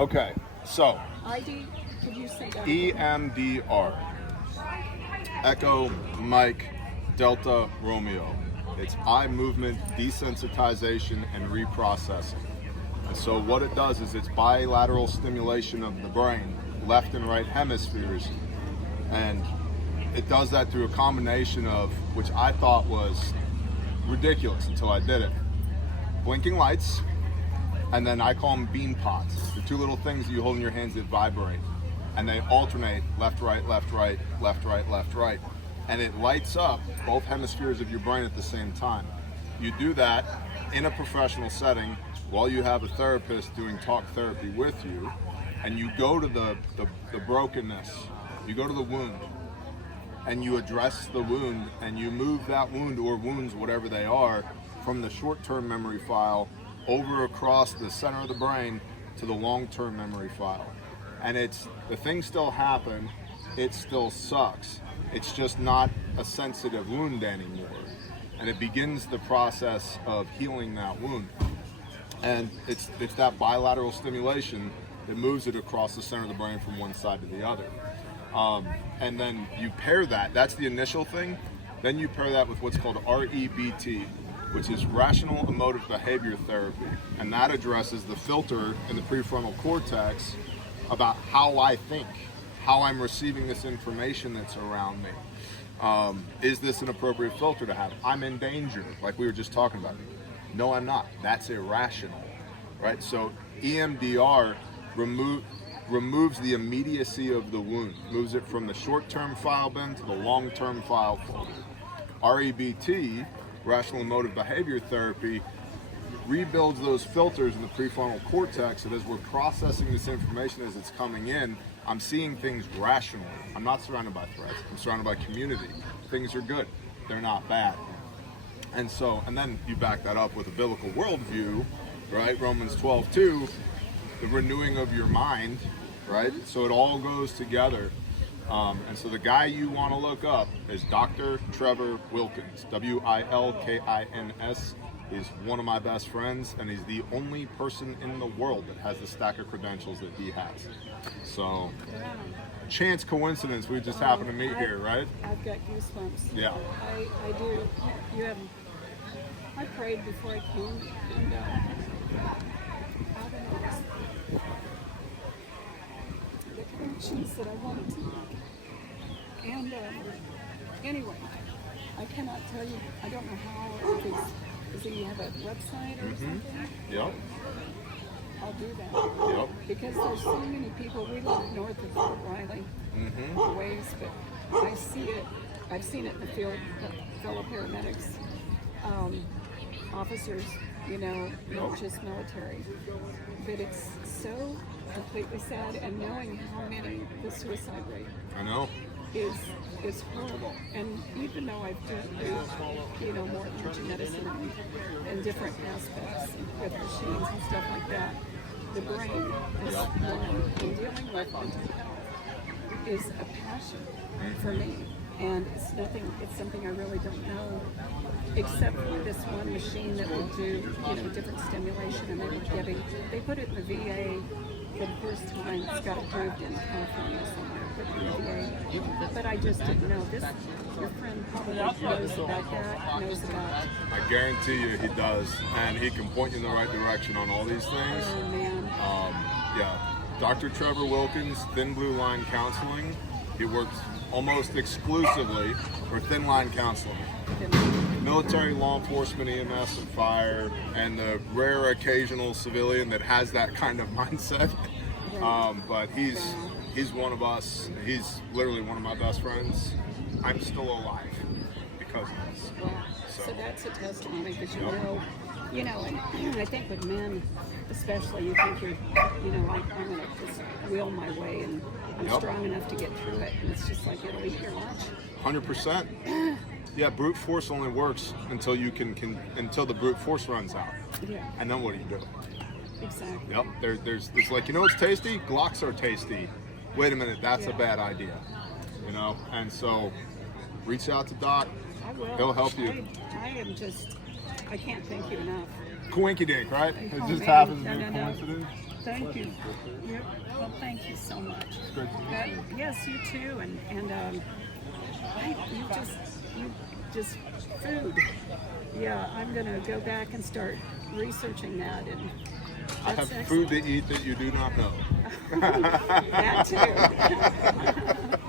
Okay, so ID, could you say that? E.M.D.R. Echo, Mike, Delta, Romeo. It's eye movement desensitization and reprocessing. And so what it does is it's bilateral stimulation of the brain, left and right hemispheres. And it does that through a combination of, which I thought was ridiculous until I did it, blinking lights, and then I call them bean pods. The two little things that you hold in your hands that vibrate. And they alternate left, right, left, right, left, right, left, right. And it lights up both hemispheres of your brain at the same time. You do that in a professional setting while you have a therapist doing talk therapy with you, and you go to the brokenness, you go to the wound, and you address the wound, and you move that wound or wounds, whatever they are, from the short-term memory file over across the center of the brain to the long-term memory file. And the things still happen, it still sucks. It's just not a sensitive wound anymore. And it begins the process of healing that wound. And it's that bilateral stimulation that moves it across the center of the brain from one side to the other. And then you pair that's the initial thing. Then you pair that with what's called REBT, which is Rational Emotive Behavior Therapy. And that addresses the filter in the prefrontal cortex about how I think, how I'm receiving this information that's around me. Is this an appropriate filter to have? I'm in danger, like we were just talking about. No, I'm not. That's irrational, right? So E.M.D.R. removes the immediacy of the wound, moves it from the short-term file bin to the long-term file folder. REBT, Rational Emotive Behavior Therapy, rebuilds those filters in the prefrontal cortex, so as we're processing this information as it's coming in, I'm seeing things rationally. I'm not surrounded by threats. I'm surrounded by community. Things are good. They're not bad. And then you back that up with a biblical worldview, right? Romans 12:2, the renewing of your mind, right? So it all goes together. And so the guy you want to look up is Dr. Trevor Wilkins, Wilkins. He's one of my best friends, and he's the only person in the world that has the stack of credentials that he has. So, chance coincidence, we just happened to meet here, right? I've got goosebumps. Yeah. I do. I prayed before I came, and the connections that I wanted to make. And anyway, I cannot tell you, I don't know how, is it you have a website or something? Yep. I'll do that. Yep. Because there's so many people, we live north of Fort Riley, ways, but I see it, I've seen it in the field, fellow paramedics, officers, not just military. But it's so completely sad, and knowing how many the suicide rate I know. is horrible. And even though I've done more energy medicine and different aspects with machines and stuff like that, the brain is and dealing with mental health is a passion for me. And it's something I really don't know, except for this one machine that will do, different stimulation, and they put it in the VA for the first time. It's got approved in California somewhere, put it in the VA. But I just didn't know. Your friend probably knows about that, knows about. I guarantee you he does, and he can point you in the right direction on all these things. Oh, man. Yeah. Dr. Trevor Wilkins, Thin Blue Line Counseling. He works almost exclusively for thin line counseling. Military, law enforcement, EMS, and fire, and the rare occasional civilian that has that kind of mindset. But he's one of us. He's literally one of my best friends. I'm still alive because of this. Wow. So that's a testimony, because and I think with men especially, you think you're, I'm going to just will my way, and I'm strong enough to get through it, and it's just like it'll eat your lunch. 100%. Yeah, brute force only works until until the brute force runs out. Yeah. And then what do you do? Exactly. Yep. It's like, what's tasty? Glocks are tasty. Wait a minute, that's a bad idea. And so reach out to Doc. I will. He'll help you. I can't thank you enough. Coinky dink, right? It just man. happens to be a No. coincidence. Thank you. Yep. Well, thank you so much. It's great to meet That, you. yes, you too. You just food. Yeah, I'm gonna go back and start researching that, and I that's have food excellent. to eat that you do not know. That too.